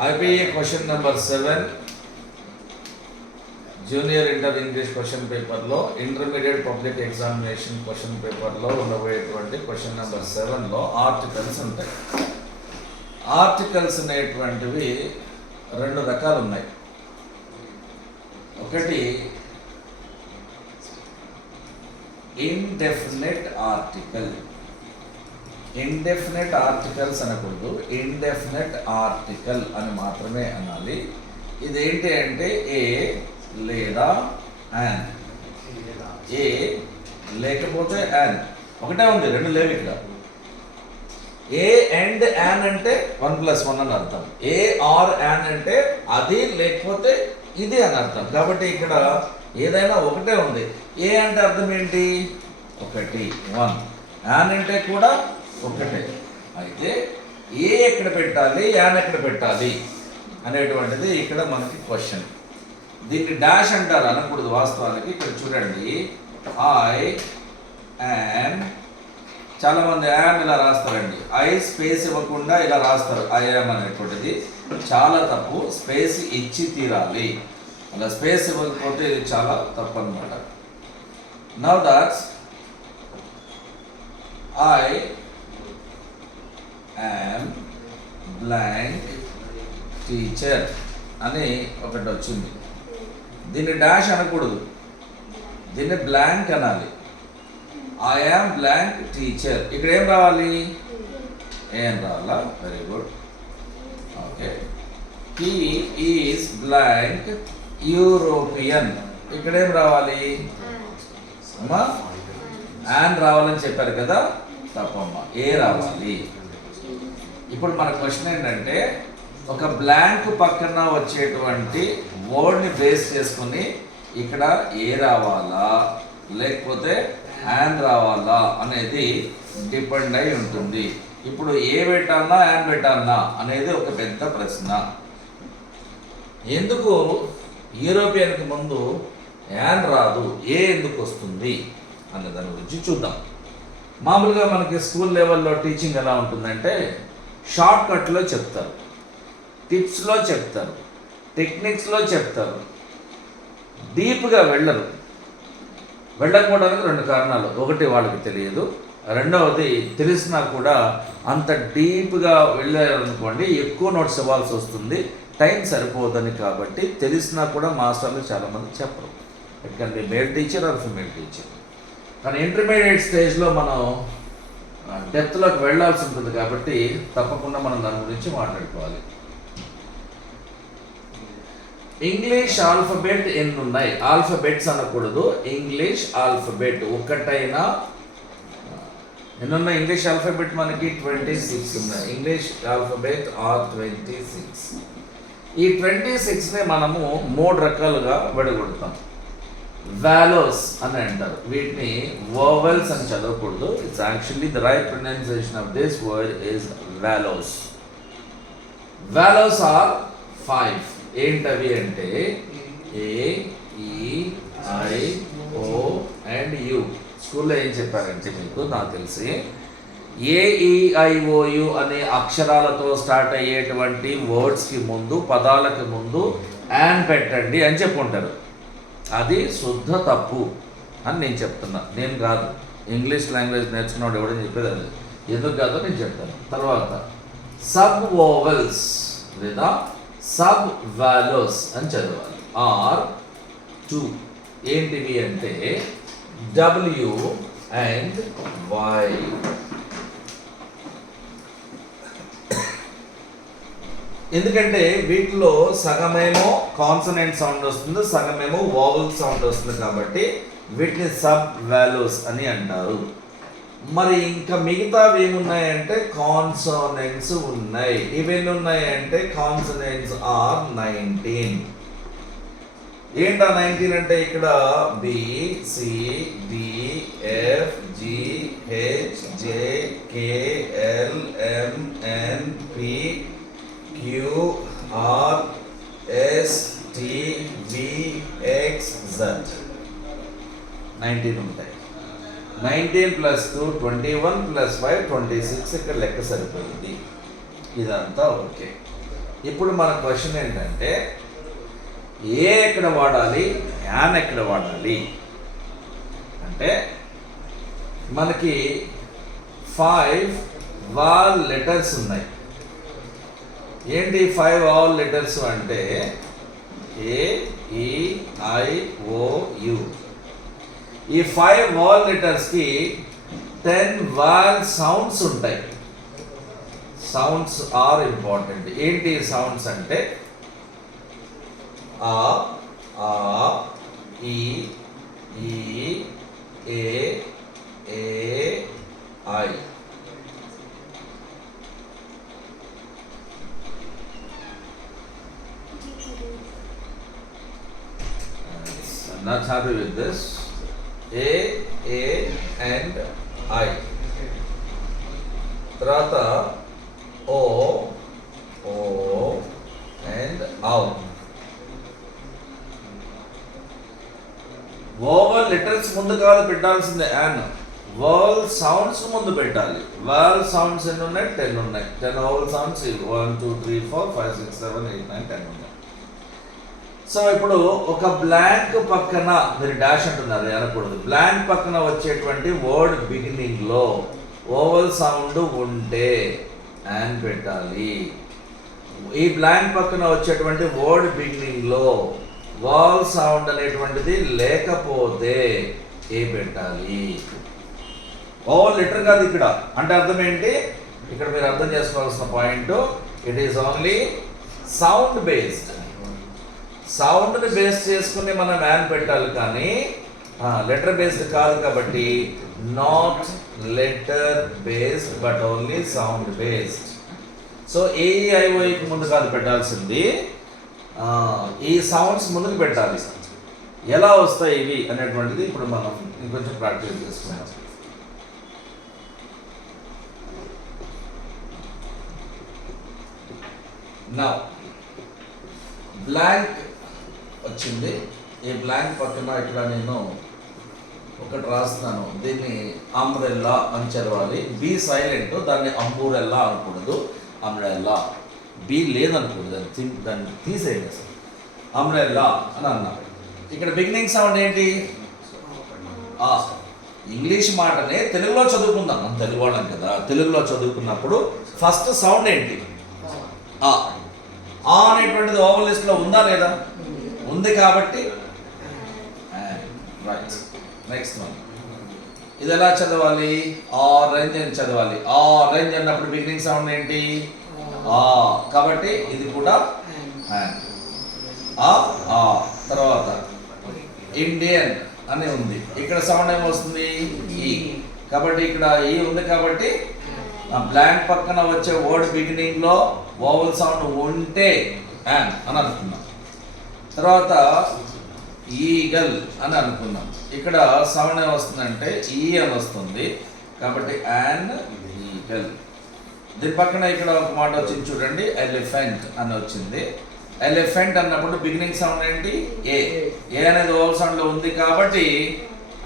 IPA question number 7 junior inter English question పేపర్లో intermediate public examination question పేపర్లో ఉండబోయేటువంటి question number 7లో articles ఉంటాయి. Articles అనేటువంటివి రెండు రకాలు ఉన్నాయి. ఒకటి ఇండెఫినెట్ ఆర్టికల్. ఇండెఫినెట్ ఆర్టికల్స్ అనకూడదు, ఇండెఫినెట్ ఆర్టికల్ అని మాత్రమే అనాలి. ఇదేంటి అంటే ఏ లేదా యాన్, ఏ లేకపోతే యాన్, ఒకటే ఉంది, రెండు లేవు ఇక్కడ. ఏ అండ్ యాన్ అంటే 1+1 అని అర్థం. ఏ ఆర్ యాన్ అంటే అది లేకపోతే ఇది అని అర్థం. కాబట్టి ఇక్కడ ఏదైనా ఒకటే ఉంది. ఏ అంటే అర్థం ఏంటి? ఒకటి, 1. యాన్ అంటే కూడా ఒకటే. అయితే ఏ ఎక్కడ పెట్టాలి, యాన్ ఎక్కడ పెట్టాలి అనేటువంటిది ఇక్కడ మనకి క్వశ్చన్. దీన్ని డాష్ అంటారు, అనకూడదు వాస్తవానికి. ఇక్కడ చూడండి, ఐ యామ్, చాలామంది యామ్ ఇలా రాస్తారండి. ఐ స్పేస్ ఇవ్వకుండా ఇలా రాస్తారు ఐ యామ్ అనేటువంటిది. చాలా తప్పు, స్పేస్ ఇచ్చి తీరాలి. అలా స్పేస్ ఇవ్వకపోతే ఇది చాలా తప్పు అనమాట. Now that's I am blank teacher అని ఒకటి వచ్చింది. దీన్ని డాష్ అనకూడదు, దీన్ని బ్లాంక్ అనాలి. I am blank teacher. ఇక్కడ ఏం రావాలి? ఏం రావాలా? Very good, okay. He is blank European. ఇక్కడ ఏం రావాలి అమ్మా? యాన్ రావాలని చెప్పారు కదా, తప్పమ్మా, ఏ రావాలి. ఇప్పుడు మన క్వశ్చన్ ఏంటంటే, ఒక బ్లాంక్ పక్కన వచ్చేటువంటి వర్డ్ని బేస్ చేసుకుని ఇక్కడ ఏ రావాలా లేకపోతే యాన్ రావాలా అనేది డిపెండ్ అయి ఉంటుంది. ఇప్పుడు ఏ పెట్టాలన్నా యాన్ పెట్టాలన్నా అనేది ఒక పెద్ద ప్రశ్న. ఎందుకు యూరోపియన్కి ముందు యాన్ రాదు, ఏ ఎందుకు వస్తుంది అనే దాని గురించి చూద్దాం. మామూలుగా మనకి స్కూల్ లెవెల్లో టీచింగ్ ఎలా ఉంటుందంటే, షార్ట్ కట్లో చెప్తారు, టిప్స్లో చెప్తారు, టెక్నిక్స్లో చెప్తారు. డీప్గా వెళ్ళరు. వెళ్ళకపోవడానికి రెండు కారణాలు. ఒకటి, వాళ్ళకి తెలియదు. రెండవది, తెలిసినా కూడా అంత డీప్గా వెళ్ళారనుకోండి ఎక్కువ నోట్స్ ఇవ్వాల్సి వస్తుంది, టైం సరిపోదని. కాబట్టి తెలిసినా కూడా మాస్టర్లు చాలామంది చెప్పరు. It can be male teacher or female teacher. కానీ ఇంటర్మీడియట్ స్టేజ్లో మనం డెప్త్లోకి వెళ్ళాల్సి ఉంటుంది కాబట్టి తప్పకుండా మనం దాని గురించి మాట్లాడుకోవాలి. ఇంగ్లీష్ ఆల్ఫబెట్ ఎన్ని ఉన్నాయి? ఆల్ఫబెట్స్ అనకూడదు, ఇంగ్లీష్ ఆల్ఫబెట్. ఒకటైనా ఎన్ని ఉన్నాయి? ఇంగ్లీష్ ఆల్ఫబెట్ మనకి 26 ఉన్నాయి. English alphabet are 26. ఈ 26ని మనము 3 రకాలుగా విడగొడతాం. వాలోస్ అని అంటారు. వీటిని వోవెల్స్ అని చదవకూడదు. It's actually the right pronunciation of this word is vowels. Vowels are 5. ఏంటవి అంటే ఏ, ఈ, ఐ, ఓ అండ్ యు. స్కూల్లో ఏం చెప్పారంటే మీకు, నాకు తెలిసి ఏ, ఈ, ఐ, ఓ, యు అనే అక్షరాలతో స్టార్ట్ అయ్యేటువంటి వర్డ్స్కి ముందు, పదాలకు ముందు యాన్ పెట్టండి అని చెప్పుకుంటారు. అది శుద్ధ తప్పు అని నేను చెప్తున్నా, నేను కాదు. ఇంగ్లీష్ లాంగ్వేజ్ నేర్చుకున్నాడు ఎవడని చెప్పేది అది. ఎందుకు కాదో నేను చెప్తాను తర్వాత. సబ్ వోవెల్స్ లేదా సబ్ వాలోస్ అని చదవాలి. ఆర్ 2. ఏంటివి అంటే డబ్ల్యూ అండ్ వై. ఎందుకంటే వీటిలో సగమేమో కాన్సనెంట్ సౌండ్ వస్తుంది, సగమేమో వోవెల్ సౌండ్ వస్తుంది. కాబట్టి వీటిని సబ్ వాలోస్ అని అంటారు. మరి ఇంకా మిగతావి ఏమున్నాయంటే కాన్సోనెంట్స్ ఉన్నాయి. ఇవన్నీ ఉన్నాయంటే కాన్సోనెంట్స్ ఆర్ 19. ఏంటా 19 అంటే ఇక్కడ B, C, D, F, G, H, J, K, L, M, N, P, Q, R, S, T, V, X, Z. 19 ఉంటాయి. 19 + 2 21 + 5 26. ఇక్కడ లెక్క సరిపోయింది. ఇదంతా ఓకే. ఇప్పుడు మన క్వశ్చన్ ఏంటంటే ఏ ఎక్కడ వాడాలి, యాన్ ఎక్కడ వాడాలి అంటే మనకి 5 వాల్ లెటర్స్ ఉన్నాయి. ఏంటి 5 వాల్ లెటర్స్ అంటే ఏ, ఈ, ఐ, ఓ, యు. ఈ 5 వాల్ లెటర్స్కి 10 వాల్ సౌండ్స్ ఉంటాయి. Sounds are important. ఏంటి సౌండ్స్ అంటే ఆ, ఈ, ఏ, ఐ. Not happy with this. A and I. తర్వాత O and O. Vowel letters ముందు కాదు పెట్టాల్సిందే యాన్. వోవల్ సౌండ్స్ ముందు పెట్టాలి. వోవల్ సౌండ్స్ ఎన్ని ఉన్నాయి? 10 ఉన్నాయి. 10 వోవల్ సౌండ్స్ 1 2 3 4 5 6 7 8 9 10 ఉన్నాయి. సో ఇప్పుడు ఒక బ్లాంక్ పక్కన మీరు డాష్ అంటున్నారు, అనకూడదు. బ్లాంక్ పక్కన వచ్చేటువంటి వర్డ్ బిగినింగ్ లో ఓవల్ సౌండ్ ఉంటే యాన్ పెట్టాలి. ఈ బ్లాంక్ పక్కన వచ్చేటువంటి వర్డ్ బిగినింగ్ లో వాల్ సౌండ్ అనేటువంటిది లేకపోతే ఏ పెట్టాలి. ఓవల్ లెటర్ కాదు ఇక్కడ. అంటే అర్థం ఏంటి? ఇక్కడ మీరు అర్థం చేసుకోవాల్సిన point, it is only sound based. సౌండ్ని బేస్ చేసుకుని మనం యాన్ పెట్టాలి, కానీ లెటర్ బేస్డ్ కాదు. కాబట్టి not letter based but only sound based. So ఏఈఐఓకి ముందు కాదు పెట్టాల్సింది, ఈ సౌండ్స్ ముందుకు పెట్టాలి. ఎలా వస్తాయి ఇవి అనేటువంటిది ఇప్పుడు మనం ఇంకొంచెం ప్రాక్టీస్ చేసుకున్నాం. నా బ్లాంక్ వచ్చింది. ఈ బ్లాంక్ పక్కన ఇక్కడ నేను ఒకటి రాస్తున్నాను. దీన్ని అంబ్రెల్లా అని చదవాలి. బి సైలెంట్, దాన్ని అంబూరెల్లా అనకూడదు, అంబ్రెల్లా. బి లేదనకూడదు, దాన్ని తీసేయండి అసలు. అంబ్రెల్లా అని అన్నా. ఇక్కడ బిగినింగ్ సౌండ్ ఏంటి? ఇంగ్లీష్ మాటనే తెలుగులో చదువుకుందాం. మనం తెలుగు వాళ్ళం కదా. తెలుగులో చదువుకున్నప్పుడు ఫస్ట్ సౌండ్ ఏంటి? ఆ అనేటువంటిది ఓవల్ లిస్ట్లో ఉందా లేదా? ఉంది. కాబట్టి రైట్. నెక్స్ట్ వన్, ఇది ఎలా చదవాలి? ఆరెంజ్ అని చదవాలి. ఆరెంజ్ అన్నప్పుడు బిగినింగ్ సౌండ్ ఏంటి? కాబట్టి ఇది కూడా తర్వాత ఇండియన్ అని ఉంది. ఇక్కడ సౌండ్ ఏమొస్తుంది? ఈ. కాబట్టి ఇక్కడ ఈ ఉంది. కాబట్టి బ్లాంక్ పక్కన వచ్చే వర్డ్ బిగినింగ్ లో వోవల్ సౌండ్ ఉంటే యాన్ అని అనుకున్నాం. తర్వాత ఈగల్ అని అనుకున్నాం. ఇక్కడ సౌండ్ ఏమొస్తుందంటే ఈ అని వస్తుంది. కాబట్టి యాన్ ఈగల్. దీని పక్కన ఇక్కడ ఒక మాట వచ్చింది చూడండి, ఎలిఫెంట్ అని వచ్చింది. ఎలిఫెంట్ అన్నప్పుడు బిగినింగ్ సౌండ్ ఏంటి? ఏ. ఏ అనేది ఓవల్ సౌండ్ లో ఉంది కాబట్టి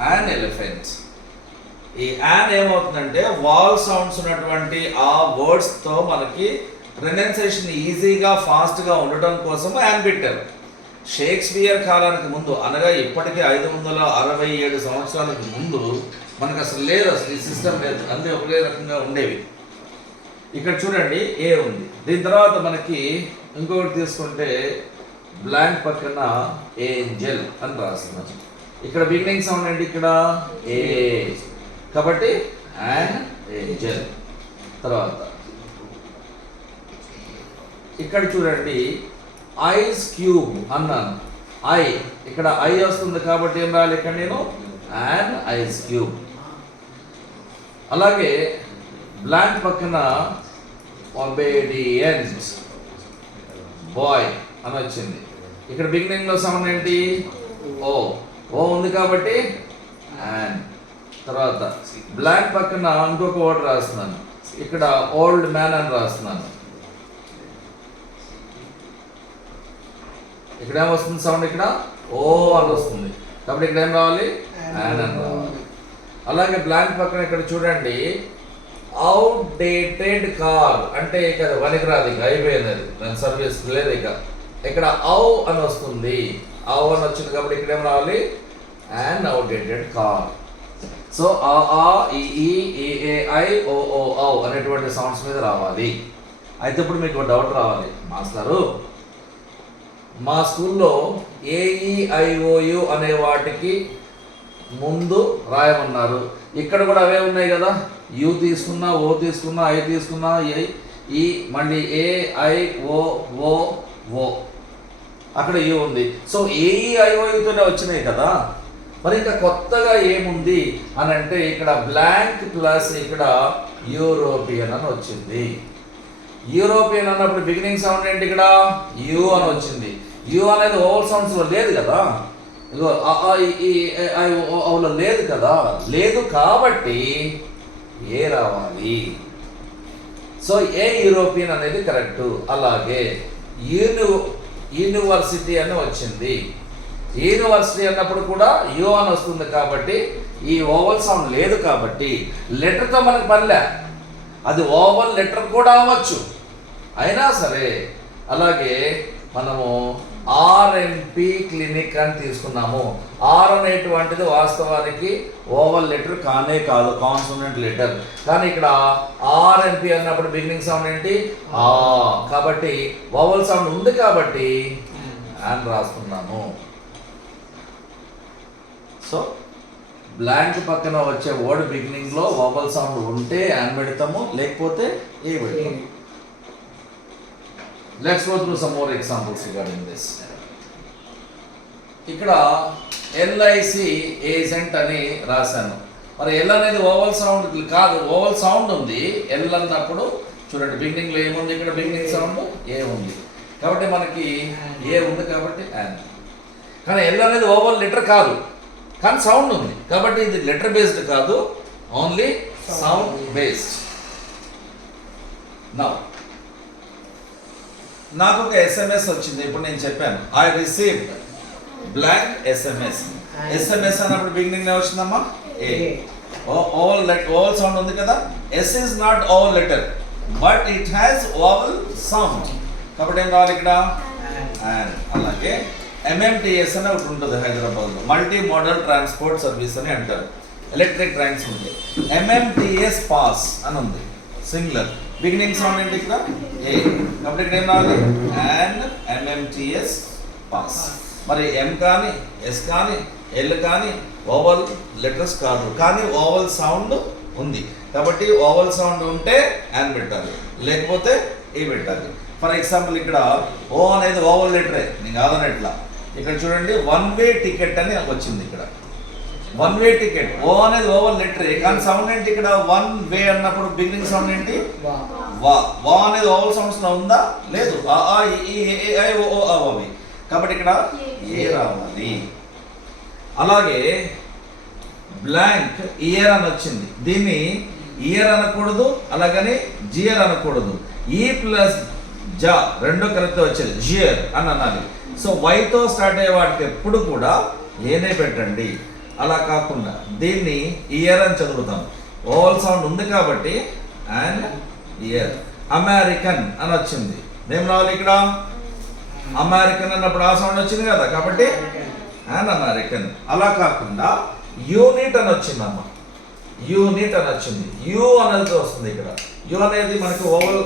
యాన్ ఎలిఫెంట్. ఈ యాన్ ఏమవుతుందంటే వాల్ సౌండ్స్ ఉన్నటువంటి ఆ వర్డ్స్ తో మనకి ప్రొనౌన్సియేషన్ ఈజీగా ఫాస్ట్గా ఉండటం కోసం యాన్ పెట్టారు. షేక్స్పియర్ కాలానికి ముందు, అనగా ఇప్పటికీ 567 సంవత్సరాలకు ముందు మనకు అసలు లేదు, అసలు ఈ సిస్టమ్ లేదు. అన్నీ ఒకే రకంగా ఉండేవి. ఇక్కడ చూడండి ఏ ఉంది. దీని తర్వాత మనకి ఇంకొకటి తీసుకుంటే బ్లాంక్ పక్కన ఏంజెల్ అని రాస్తున్నాం. ఇక్కడ బిగినింగ్ సౌండ్ ఏంటి? ఇక్కడ ఏ. కాబట్టి యాన్ ఏంజెల్. తర్వాత ఇక్కడ చూడండి ఐస్ క్యూబ్ అన్నాను. ఐ ఇక్కడ ఐ వస్తుంది కాబట్టి ఏం రాయాలి ఇక్కడ నేను? An ice cube. అలాగే బ్లాంక్ పక్కన ఒబేడియన్స్ బాయ్ అని వచ్చింది. ఇక్కడ బిగినింగ్ లో సౌండ్ ఏంటి? ఓ. ఓ ఉంది కాబట్టి యాన్. తర్వాత బ్లాంక్ పక్కన ఇంకొక వర్డ్ రాస్తున్నాను. ఇక్కడ ఓల్డ్ మ్యాన్ అని రాస్తున్నాను. ఇక్కడ ఏమొస్తుంది సౌండ్? ఇక్కడ ఓ అని వస్తుంది. కాబట్టి ఇక్కడ ఏం రావాలి? యాన్ అని రావాలి. అలాగే బ్లాంక్ పక్కన ఇక్కడ చూడండి అవుట్డేటెడ్ కార్ అంటే ఇక అది పనికిరాదు, ఇక అయిపోయింది, అది దాని సర్వీస్ లేదు ఇక. ఇక్కడ అని వస్తుంది, అని వచ్చింది కాబట్టి ఇక్కడ ఏం రావాలి, and outdated car. So I O అనేటువంటి సౌండ్స్ మీద రావాలి. అయితే ఇప్పుడు మీకు డౌట్ రావాలి, మాస్టారు మా స్కూల్లో AEIOU అనే వాటికి ముందు రాయమన్నారు, ఇక్కడ కూడా అవే ఉన్నాయి కదా, యు తీసుకున్నా, ఓ తీసుకున్నా, ఐ తీసుకున్నా, ఈ మళ్ళీ AIOO అక్కడ యు ఉంది. సో AEIOUతోనే వచ్చినాయి కదా, మరి ఇంకా కొత్తగా ఏముంది అని అంటే ఇక్కడ బ్లాంక్ ప్లస్ ఇక్కడ యూరోపియన్ అని వచ్చింది. యూరోపియన్ అన్నప్పుడు బిగినింగ్ సౌండ్ ఏంటి, ఇక్కడ యు అని వచ్చింది. యు అనేది ఓవల్ సౌండ్స్లో లేదు కదా, ఇగో అవులో లేదు కదా, లేదు కాబట్టి ఏ రావాలి. సో యూరోపియన్ అనేది కరెక్ట్. అలాగే యూనివర్సిటీ అని వచ్చింది, యూనివర్సిటీ అన్నప్పుడు కూడా యు అని వస్తుంది కాబట్టి ఈ ఓవల్ సౌండ్ లేదు కాబట్టి లెటర్తో మనకు పనిలే, అది ఓవల్ లెటర్ కూడా అవ్వచ్చు అయినా సరే. అలాగే మనము RMP క్లినిక్ అని తీసుకున్నాము. అనేటువంటిది వాస్తవానికి ఓవల్ లెటర్ కానే కాదు, కాన్సోనెంట్ లెటర్. కానీ ఇక్కడ RMP అన్నప్పుడు బిగినింగ్ సౌండ్ ఏంటి, కాబట్టి ఓవల్ సౌండ్ ఉంది కాబట్టి అని రాసుకున్నాము. సో బ్లాంక్ పక్కన వచ్చే వర్డ్ బిగినింగ్లో ఓవల్ సౌండ్ ఉంటే యాన్ పెడతాము, లేకపోతే ఏ పెడతాము. Let's go through some more examples regarding this. ఇక్కడ LIC ఏజెంట్ అని రాశాను. మరి ఎల్ అనేది ఓవల్ సౌండ్ కాదు, ఓవల్ సౌండ్ ఉంది. ఎల్ అన్నప్పుడు చూడండి బిగినింగ్లో ఏముంది, ఇక్కడ బిగినింగ్ సౌండ్ ఏ ఉంది కాబట్టి మనకి ఏ ఉంది కాబట్టి యాన్. కానీ ఎల్ అనేది ఓవల్ లెటర్ కాదు, కానీ సౌండ్ ఉంది కాబట్టి ఇది లెటర్ బేస్డ్ కాదు, ఓన్లీ సౌండ్ బేస్డ్. నౌ నాకు ఒక SMS వచ్చింది, ఇప్పుడు నేను చెప్పాను I received blank SMS. SMS అన్నప్పుడు బిగినింగ్ వచ్చిందమ్మా ఏ. ఓవల్ సౌండ్ ఉంది కదా, S is not oval letter but it has vowel sound కాబట్టి ఏం కావాలి ఇక్కడ అండ్. అలాగే MMTS అని ఒకటి ఉంటుంది హైదరాబాద్లో, మల్టీ మోడల్ ట్రాన్స్పోర్ట్ సర్వీస్ అని అంటారు, ఎలక్ట్రిక్ ట్రైన్స్ ఉంటాయి. MMTS పాస్ అని ఉంది సింగులర్, బిగినింగ్ సౌండ్ ఏంటి ఇక్కడ ఏ కాబట్టి ఇక్కడ ఏం రావాలి అండ్ MMTS పాస్. మరి M కానీ S కానీ L కానీ ఓవల్ లెటర్స్ కాదు, కానీ ఓవల్ సౌండ్ ఉంది కాబట్టి ఓవల్ సౌండ్ ఉంటే యాన్ పెట్టాలి, లేకపోతే ఏ పెట్టాలి. ఫర్ ఎగ్జాంపుల్ ఇక్కడ ఓ అనేది ఓవల్ లెటరే, నేను కాదనట్లా. ఇక్కడ చూడండి వన్ వే టికెట్ అని వచ్చింది, ఇక్కడ వన్ వే టికెట్. ఓ అనేది ఓవల్ లెటరే కానీ సౌండ్ ఏంటి ఇక్కడ వన్ వే అన్నప్పుడు బిగినింగ్ సౌండ్ ఏంటి వా అనేది ఓవల్ సౌండ్స్ లో ఉందా, లేదు, అవి కాబట్టి ఇక్కడ ఏ రావాలి. అలాగే బ్లాంక్ ఇయర్ అని వచ్చింది, దీన్ని ఇయర్ అనకూడదు అలాగని జియర్ అనకూడదు, ఈ ప్లస్ జా రెండో కలిపితే వచ్చేది జియర్ అని అనాలి. సో వైతో స్టార్ట్ అయ్యే వాటికి ఎప్పుడు కూడా ఏనే పెట్టండి, అలా కాకుండా దీన్ని ఇయర్ అని చదువుతాం, ఓవల్ సౌండ్ ఉంది కాబట్టి అండ్ ఇయర్. అమెరికన్ అని వచ్చింది, ఏం రావాలి ఇక్కడ అమెరికన్ అన్నప్పుడు ఆ సౌండ్ వచ్చింది కదా కాబట్టి అండ్ అమెరికన్. అలా కాకుండా యూనిట్ అని వచ్చిందమ్మా, యూనిట్ అని వచ్చింది, యు అనేది వస్తుంది ఇక్కడ. యు అనేది మనకి ఓవల్